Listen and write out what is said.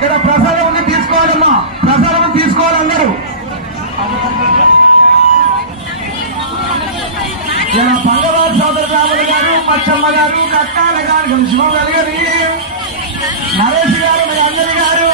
ఇక్కడ ప్రసాదం ఉంది, తీసుకోవాలమ్మా. ప్రసాదం తీసుకోవాలి అందరూ. పంగవారి సోదర రాములు గారు, పచ్చమ్మ గారు, కక్కాల గారు, శివం గారు, నరేష్ గారు, మీ అందరి గారు